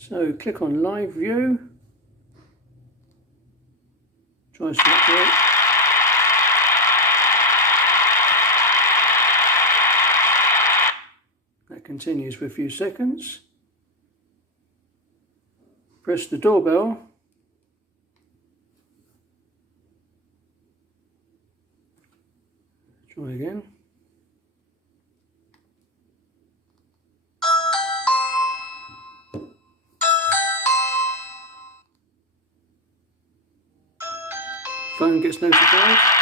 So click on live view, try select it. That continues for a few seconds. Press the doorbell. Try again. Phone gets notified.